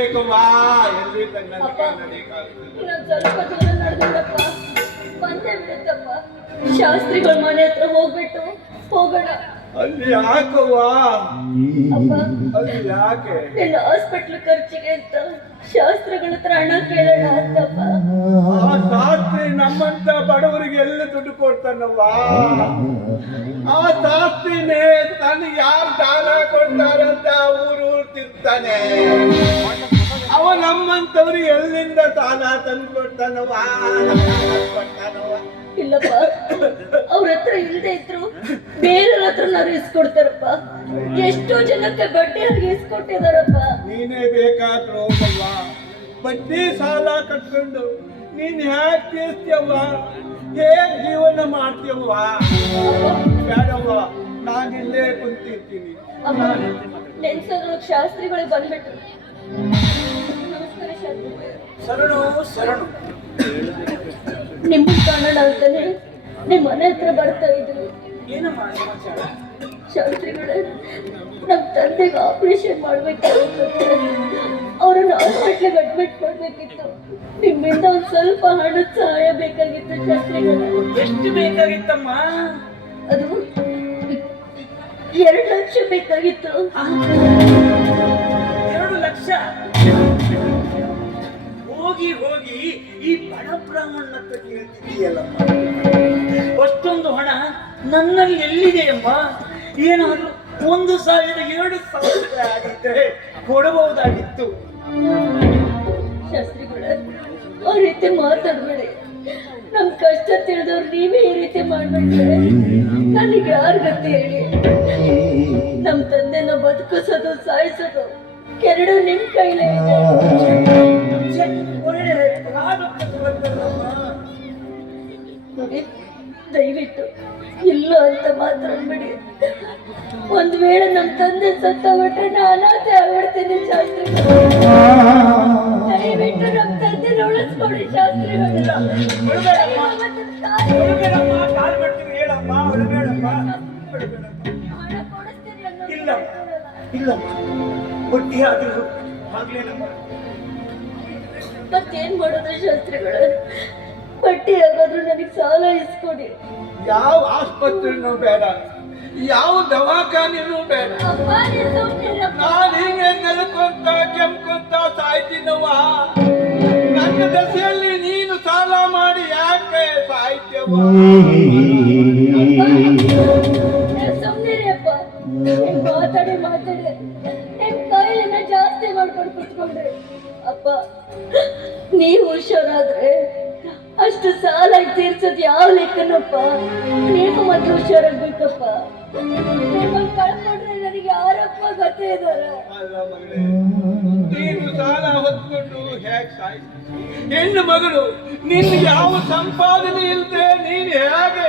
ನಡೆಯಬೇಕವ್ವ, ಎಲ್ಲಿ ನಡೆಯಕ್ಕಾಗ್ತದೆ? ಇನ್ನೊಂದ್ ಸ್ವಲ್ಪ ದೂರ ನಡೆದಪ್ಪ ಬಂದೇ ಬಿಡುತ್ತಪ್ಪ. ಶಾಸ್ತ್ರಿಗಳ ಮನೆ ಹತ್ರ ಹೋಗ್ಬಿಟ್ಟು ಹೋಗೋಣ. ಅಲ್ಲಿ ಯಾಕವ್ವ? ಅಪ್ಪ ಅಲ್ಲಿ ಯಾಕೆ? ನಿನ್ನ ಹಾಸ್ಪಿಟ್ಲ್ ಖರ್ಚಿಗೆ ಅಂತ ಶಾಸ್ತ್ರಿಗಳ ಹತ್ರ ಹಣ ಕೇಳೋಣ ಅಂತಪ್ಪ. ಆ ಶಾಸ್ತ್ರಿ ನಮ್ಮಂತ ಬಡವರಿಗೆ ಎಲ್ಲ ದುಡ್ಡು ಕೊಡ್ತಾನವ್ವ. ಆ ಶಾಸ್ತ್ರಿನೇ ತನಗೆ ಯಾರು ದಾನ ಕೊಡ್ತಾರಂತ ಊರು ತಿರ್ತಾನೆ. ಅವ ನಮ್ಮಂತವ್ರಿಗೆ ಎಲ್ಲಿಂದ ದಾನ ತಂದು ಕೊಡ್ತಾನವ್ವ? ಇಲ್ಲಪ್ಪ, ಅವ್ರ ಹತ್ರ ಇಲ್ಲದೆ ಇದ್ರು ಬೇರೆಯವ್ರ ಹತ್ರ ನಾವು ಇಸ್ಕೊಡ್ತಾರಪ್ಪ. ಎಷ್ಟೋ ಜನಕ್ಕೆ ಬಡ್ಡಿಯಾಗಿ ಇಸ್ಕೊಟ್ಟಿದಾರಪ್ಪ. ನೀನೇ ಬೇಕಾದ್ರೂ ಹೋಗವ್ವ, ಬಡ್ಡಿ ಸಾಲ ಕಟ್ಕೊಂಡು ನೀನ್ ಹ್ಯಾಕ್ ತೀರ್ಸ್ತೀಯವ್ವ? ಹೇಗ್ ಜೀವನ ಮಾಡ್ತೀಯವ್ವ? ಬೇಡವ್ವ, ನಾನಿಲ್ಲೇ ಕುಂತಿರ್ತೀನಿ. ನೆನ್ಸೋದ್ರ ಶಾಸ್ತ್ರಿಗಳಿಗೆ ಬಂದ್ಬಿಟ್ರು. ನಮಸ್ಕಾರ ಶಾಸ್ತ್ರಿಗಳೇ. ಶರಣು ಶರಣು. ನಿಮ್ಮ ಕಾಣೋಣ ಅಂತಾನೆ ನಿಮ್ಮ ಮನೆ ಹತ್ರ ಬರ್ತಾ ಇದ್ರು. ಏನಮ್ಮ ಸಮಾಚಾರ? ಶಾಸ್ತ್ರಿಗಳೇ, ನಮ್ಮ ತಂದೆಗೆ ಆಪರೇಷನ್ ಮಾಡ್ಬೇಕಾಗಿತ್ತು. ಅವ್ರನ್ನ ಹಾಸ್ಪಿಟ್ಲಿಗೆ ಅಡ್ಮಿಟ್ ಮಾಡ್ಬೇಕಿತ್ತು. ನಿಮ್ಮಿಂದ ಒಂದ್ ಸ್ವಲ್ಪ ಹಣದ ಸಹಾಯ ಬೇಕಾಗಿತ್ತು ಶಾಸ್ತ್ರಿಗಳೇ. ಎಷ್ಟು ಬೇಕಾಗಿತ್ತಮ್ಮ? ಅದು 2 ಲಕ್ಷ ಬೇಕಾಗಿತ್ತು. 2 ಲಕ್ಷ? ಹೋಗಿ ಹೋಗಿ ಈ ಬಡ ಬ್ರಾಹ್ಮಣ ಕೇಳ್ತಿದೀಯಲ್ಲಮ್ಮ, ಅಷ್ಟೊಂದು ಹಣ ನನ್ನಲ್ಲಿ ಎಲ್ಲಿದೆಯಮ್ಮ? ಏನಾದ್ರು 1,000-2,000 ಆಗಿದ್ದರೆ ಕೊಡಬಹುದಾಗಿತ್ತು. ಶಾಸ್ತ್ರಿಗಳೇ, ಆ ರೀತಿ ಮಾತಾಡ್ಬೇಡಿ. ನಮ್ ಕಷ್ಟ ತಿಳಿದವ್ರು ನೀವೇ ಈ ರೀತಿ ಮಾಡ್ಬಿಟ್ರೆ ನನಗೆ ಯಾರ ಗತಿ ಹೇಳಿ? ನಮ್ ತಂದೆನ ಬದುಕಿಸೋದು ಸಾಯಿಸೋದು ಎರಡು ನಿಮ್ ಕೈಲೇ ಇದೆ. ನೋಡಿ, ದಯವಿಟ್ಟು ಇಲ್ಲ ಅಂತ ಮಾತಾಡ್ಬೇಡಿ. ಒಂದ್ ವೇಳೆ ನಮ್ ತಂದೆ ಸತ್ತೋಗ್ಬಿಟ್ರೆ ನಾನು ಅನಾಥೆ ಆಗ್ಬಿಡ್ತೀನಿ ಶಾಸ್ತ್ರಿಗಳು. ದಯವಿಟ್ಟು ನಮ್ ತಂದೆ ಉಳಿಸ್ಕೊಡಿ ಶಾಸ್ತ್ರಿಗಳು. ಹಣ ಕೊಡಿಸ್ತೀನಿ ಅನ್ನೋ ಇಲ್ಲ ಇಲ್ಲ, ಬಡ್ಡಿ ಆದ್ರೂ ಆಗ್ಲೇನಮ್ಮ. ಮತ್ತೇನ್ ಮಾಡೋದು ಶಾಸ್ತ್ರಿಗಳು? ಬಡ್ಡಿ ಆಗಾದ್ರೂ ನನಗೆ ಸಾಲ ಇಸ್ಕೊಡಿ. ಯಾವ ಆಸ್ಪತ್ರೆನೂ ಬೇಡ, ಯಾವ ದವಾಖಾನೆನೂ ಬೇಡ. ಅಪ್ಪ, ನೀನ್ ಸುಮ್ನಿರಪ್ಪ. ನಾನು ಹೀಗೆ ನೆಲಕೊಂತ ಕೆಮ್ಕೊಂತ ಸಾಯ್ತೀನವ್ವ. ನನ್ನ ದಶೆಯಲ್ಲಿ ನೀನು ಸಾಲ ಮಾಡಿ ಯಾಕೆ ಸಾಯ್ತೀಯವ್ವ? ಸುಮ್ನಿರಿಯಪ್ಪ. ಮಾತಾಡಿ ಮಾತಾಡಿ ನಿಮ್ ಕೈಲಿನ ಜಾಸ್ತಿ ಮಾಡ್ಕೊಂಡು ಕುತ್ಕೊಂಡ್ರಿ. ಅಪ್ಪ, ನೀವು ಹುಷಾರಾದ್ರೆ ಅಷ್ಟು ಸಾಲ ತೀರ್ಸೋದು ಯಾವ ಲೆಕ್ಕನಪ್ಪ? ನೀವು ಮತ್ತೆ ಹುಷಾರಾಗ್ಬೇಕಪ್ಪ. ನಿಮ್ಮನ್ನ ಕಳ್ಕೊಂಡ್ರೆ ನನಗೆ ಯಾರಪ್ಪ ಗತಿ ಇದಾರ? ಅಲ್ಲ ಮಗಳೇ, ನೀನು ಸಾಲ ಹೊತ್ಕೊಂಡು ಹೇಗೆ ಸಾಯ್ತಿ? ಹೆಣ್ಣು ಮಗಳು, ನಿನ್ಗೆ ಯಾವ ಸಂಪಾದನೆ ಇಲ್ಲದೆ ನೀನು ಹೇಗೆ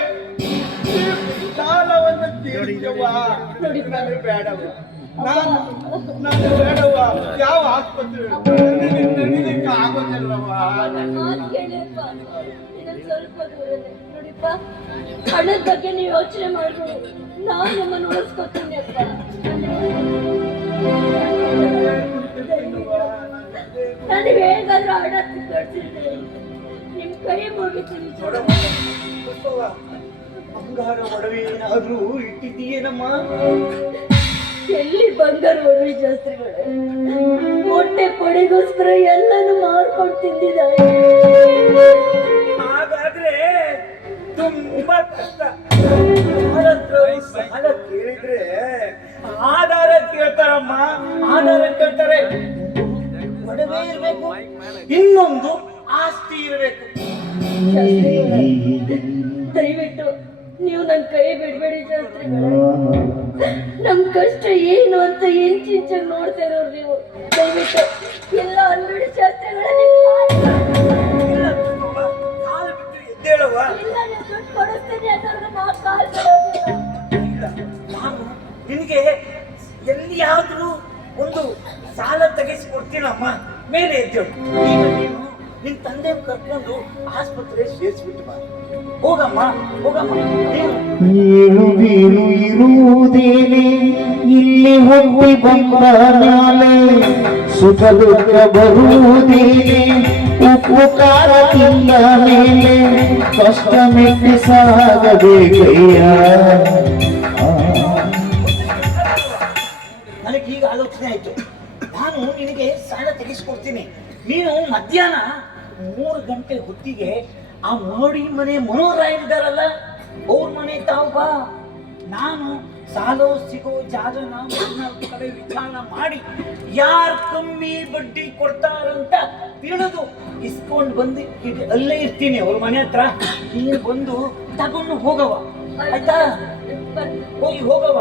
ಸಾಲವನ್ನು ತೀರಿಸವ್ವ? ನೋಡಿ ನನಗೆ ಬೇಡವ್ವ, ನಾನು ಬೇಡವ್ವ. ಯಾವ ಆಸ್ಪತ್ರೆ ನಡೀಲಿಕ್ಕೆ ಆಗೋದಿಲ್ಲವ್ವ. ಮಾತು ಕೇಳಿಯಪ್ಪ. ಇನ್ನೊಂದು ಸ್ವಲ್ಪ ದೂರನೇ ನೋಡಿಪ್ಪ. ಹಣದ ಬಗ್ಗೆ ನೀವು ಯೋಚನೆ ಮಾಡ್ಬೇಡಿ, ನಾನು ನಿಮ್ಮನ್ನು ಉಳಿಸ್ಕೊತೀನಿ ಅಪ್ಪ. ನಾನು ಹೇಗಾದ್ರೂ ಹಣ ಕಟ್ಸಿದ್ರೆ ನಿಮ್ ಕೈ ಮುಗಿತೀನಿ. ಬಂಗಾರ ಒಡವೆ ಏನಾದ್ರೂ ಇಟ್ಟಿದ್ದೀಯೇನಮ್ಮ? ಎಲ್ಲಿ ಬಂಗಾರ ಒಡವೆ ಶಾಸ್ತ್ರಿಗಳೇ? ಮೊಟ್ಟೆ ಪೊಡೆಗೋಸ್ಕರ ಎಲ್ಲಾನು ಮಾರ್ಕೊಂಡು ತಿಂದಿದ್ದಾರೆ. ಹಾಗಾದ್ರೆ ತುಂಬಾ ಕಷ್ಟ. ಸಾಲ ಕೇಳಿದ್ರೆ ಆಧಾರ ಕೇಳ್ತಾರಮ್ಮ, ಆಧಾರ ಕೇಳ್ತಾರೆ. ಒಡವೆ ಇರ್ಬೇಕು, ಇನ್ನೊಂದು ಆಸ್ತಿ ಇರಬೇಕು. ದಯವಿಟ್ಟು ನೀವು ನನ್ನ ಕೈ ಬಿಡ್ಬೇಡಿ ಶಾಸ್ತ್ರಿಗಳೇ. ನಮ್ ಕಷ್ಟ ಏನು ಅಂತ ಇಂಚಿಂಚಾಗಿ ನೋಡ್ತಾ ಇರೋರು ನೀವು. ದಯವಿಟ್ಟು ಎಲ್ಲ ಅನ್ಬಿಡಿ ಶಾಸ್ತ್ರಿಗಳೇ. ಎದ್ದೇಳುವ ಇಲ್ಲ, ನೀವು ದುಡ್ಡು ಕೊಡಿಸ್ತೀನಿ ಅನ್ನೋರ್ಗೆ ನಾವು ಕಾಲ್ ಬಿಡೋದಿಲ್ಲ. ನಾನು ನಿನಗೆ ಎಲ್ಲಿಯಾದ್ರೂ ಒಂದು ಸಾಲ ತೆಗೆಸಿಕೊಡ್ತೀನಮ್ಮ. ಮೇಲೆ ಎದ್ದೇಳು. ಈಗ ನೀನು ನಿನ್ ತಂದೆ ಕರ್ಕೊಂಡು ಆಸ್ಪತ್ರೆ ಸೇರಿಸ್ಬಿಟ್ಟು ಬಾ. ಹೋಗಮ್ಮ ಹೋಗಮ್ಮ. ಏಳು ಬೀಳು ಇರುವುದೇನೆ ಇಲ್ಲಿ ಹೋಗಿ ಬಂದ ನಾಳೆ, ಸುಖ ದುಃಖ ಬರುವುದೇನೆ ಉಪ್ಪು ಖಾರ ತಿಂದ ಮೇಲೆ, ಕಷ್ಟ ಮೆಟ್ಟಿ ಸಾಗಬೇಕಯ್ಯ. ನನಗೀಗ ಆಲೋಚನೆ ಆಯ್ತು, ನಾನು ನಿನಗೆ ಸಾಲ ತೆಗಿಸ್ಕೊಡ್ತೀನಿ. ನೀನು ಮಧ್ಯಾಹ್ನ 3 ಗಂಟೆ ಹೊತ್ತಿಗೆ ಆ ಮೋಡಿ ಮನೆ ಮನೋರಾಯರಿದ್ದಾರಲ್ಲ ಅವ್ರ ಮನೆ ತಾವು ಬಾ. ನಾನು ಸಾಲೋ ಸಿಗೋ ಜಾಗನ ಕಡೆ ವಿಚಾರ ಮಾಡಿ ಯಾರು ಕಮ್ಮಿ ಬಡ್ಡಿ ಕೊಡ್ತಾರಂತ ತಿಳಿದು ಇಸ್ಕೊಂಡು ಬಂದು ಈಗ ಅಲ್ಲೇ ಇರ್ತೀನಿ ಅವ್ರ ಮನೆ ಹತ್ರ. ನೀನು ಬಂದು ತಗೊಂಡು ಹೋಗವ, ಆಯ್ತಾ? ಹೋಗಿ ಹೋಗವ.